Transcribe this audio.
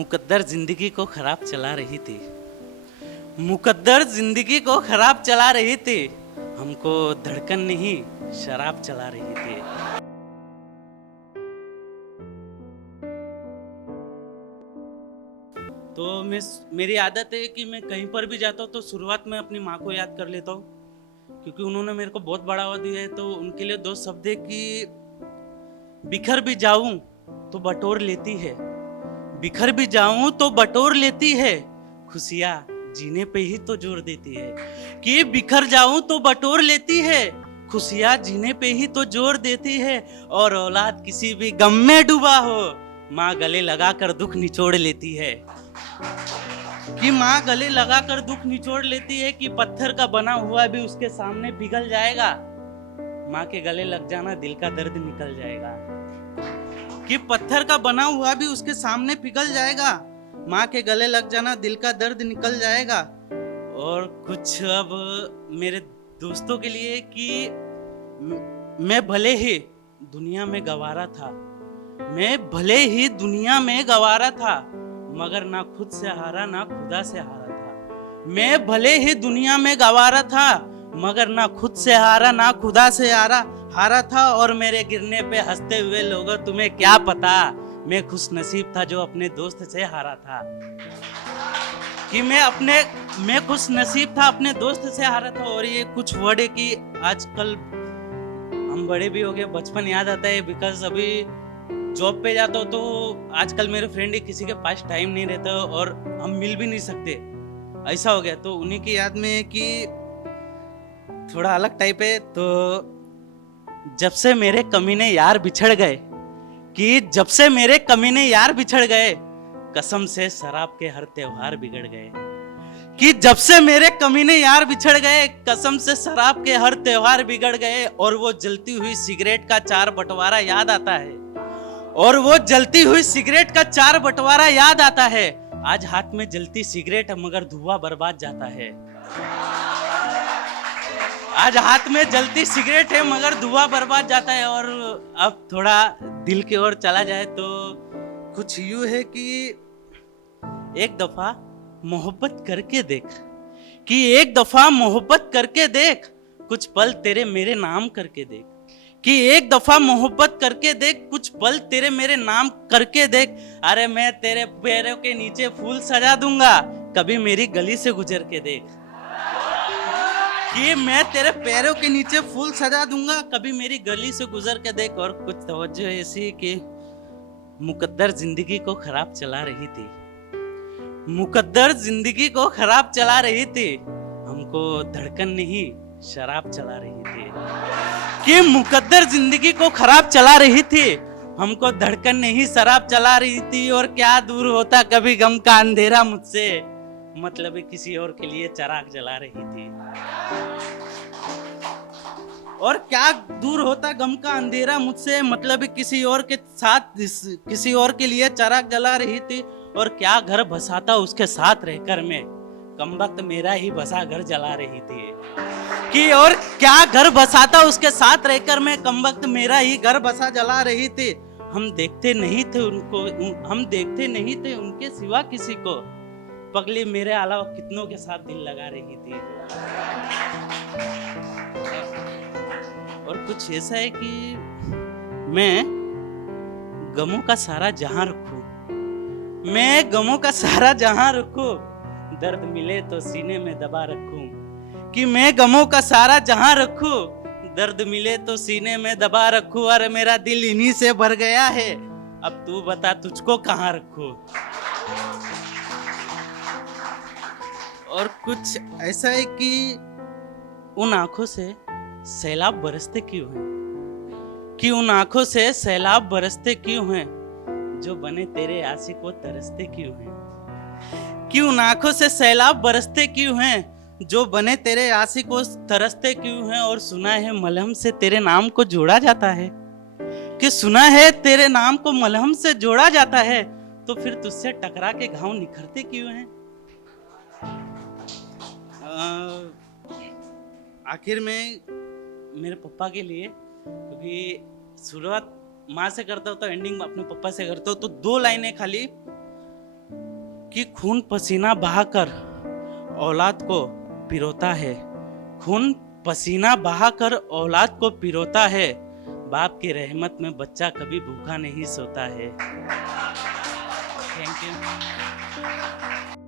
मुकद्दर जिंदगी को खराब चला रही थी। मुकद्दर जिंदगी को खराब चला रही थी। हमको धड़कन नहीं शराब चला रही थी। तो मेरी आदत है कि मैं कहीं पर भी जाता हूँ तो शुरुआत में अपनी माँ को याद कर लेता हूँ, क्योंकि उन्होंने मेरे को बहुत बढ़ावा दिया है। तो उनके लिए दो शब्द है कि बिखर भी जाऊं तो बटोर लेती है, बिखर भी जाऊं तो बटोर लेती है, खुशियां जीने पे ही तो जोर देती है। कि बिखर जाऊं तो बटोर लेती है, खुशियां जीने पे ही तो जोर देती है। और औलाद किसी भी गम में डूबा हो, माँ गले लगाकर दुख निचोड़ लेती है। कि माँ गले लगाकर दुख निचोड़ लेती है कि पत्थर का बना हुआ भी उसके सामने पिघल जाएगा, माँ के गले लग जाना दिल का दर्द निकल जाएगा। कि पत्थर का बना हुआ भी उसके सामने पिघल जाएगा, माँ के गले लग जाना दिल का दर्द निकल जाएगा। और कुछ अब मेरे दोस्तों के लिए कि मैं भले ही दुनिया में गंवारा था, मैं भले ही दुनिया में गंवारा था, मगर ना खुद से हारा ना खुदा से हारा था। मैं भले ही दुनिया में गंवारा था, मगर ना खुद से हारा ना खुदा से हारा था। और मेरे गिरने पे हंसते हुए लोगों, तुम्हें क्या पता मैं खुश नसीब था जो अपने दोस्त से हारा था। कि मैं खुश नसीब था अपने दोस्त से हारा था। और ये कुछ वर्ड है कि आजकल हम बड़े भी हो गए, बचपन याद आता है। बिकॉज अभी जॉब पे जाता हूँ तो आजकल मेरे फ्रेंड ही किसी के पास टाइम नहीं रहता और हम मिल भी नहीं सकते, ऐसा हो गया। तो उन्हीं की याद में कि थोड़ा अलग टाइप है। तो जब से मेरे कमीने यार बिछड़ गए, कि जब से मेरे कमीने यार बिछड़ गए, कसम से शराब के हर त्योहार बिगड़ गए। कि जब से मेरे कमीने यार बिछड़ गए, कसम से शराब के हर त्योहार बिगड़ गए। और वो जलती हुई सिगरेट का चार बंटवारा याद आता है, और वो जलती हुई सिगरेट का चार बंटवारा याद आता है। आज हाथ में जलती सिगरेट मगर धुआं बर्बाद जाता है। आज हाथ में जलती सिगरेट है मगर धुआं बर्बाद जाता है। और अब थोड़ा दिल की ओर चला जाए तो कुछ यूं है कि एक दफा मोहब्बत करके देख, कि एक दफा मोहब्बत करके देख, कुछ पल तेरे मेरे नाम करके देख। कि एक दफा मोहब्बत करके देख, कुछ पल तेरे मेरे नाम करके देख। अरे मैं तेरे पैरों के नीचे फूल सजा दूंगा, कभी मेरी गली से गुजर के देख। कि मैं तेरे पैरों के नीचे फूल सजा दूंगा, कभी मेरी गली से गुजर के देख। और कुछ तवज्जो ऐसी कि मुकद्दर जिंदगी को खराब चला रही थी, मुकद्दर जिंदगी को खराब चला रही थी, हमको धड़कन नहीं शराब चला रही थी। कि मुकद्दर जिंदगी को खराब चला रही थी, हमको धड़कन नहीं शराब चला रही थी। और क्या दूर होता कभी गम का अंधेरा मुझसे, मतलब किसी और के लिए चिराग जला रही थी। और क्या दूर होता गम का अंधेरा मुझसे, मतलब किसी और के साथ किसी और के लिए चिराग जला रही थी। और क्या घर बसाता उसके साथ रहकर मैं, कमबख्त मेरा ही बसा घर जला रही थी। कि और क्या घर बसाता उसके साथ रहकर मैं, कमबख्त मेरा ही घर बसा जला रही थी। हम देखते नहीं थे उनको, हम देखते नहीं थे उनके सिवा किसी को, पगली मेरे अलावा कितनों के साथ दिल लगा रही थी। और कुछ ऐसा है कि मैं गमों का सारा जहां रखूं, मैं गमों का सारा जहां रखूं, दर्द मिले तो सीने में दबा रखूं। कि मैं गमों का सारा जहां रखूं, दर्द मिले तो सीने में दबा रखूं। और मेरा दिल इन्हीं से भर गया है, अब तू बता तुझको कहां रखूं। और कुछ ऐसा है कि उन आंखों से सैलाब बरसते क्यों हैं, कि उन आंखों से सैलाब बरसते क्यों हैं, जो बने तेरे आशिक वो तरसते क्यों हैं। कि उन आंखों से सैलाब बरसते क्यों हैं, जो बने तेरे आशिक वो तरसते क्यों हैं। और सुना है मलहम से तेरे नाम को जोड़ा जाता है, कि सुना है तेरे नाम को मलहम से जोड़ा जाता है, तो फिर तुझसे टकरा के घाव निखरते क्यों हैं। आखिर में मेरे पापा के लिए, क्योंकि शुरुआत माँ से करता हूँ तो एंडिंग अपने पापा से करता हूँ, तो दो लाइनें खाली कि खून पसीना बहाकर औलाद को पिरोता है, खून पसीना बहाकर औलाद को पिरोता है, बाप की रहमत में बच्चा कभी भूखा नहीं सोता है। Thank you.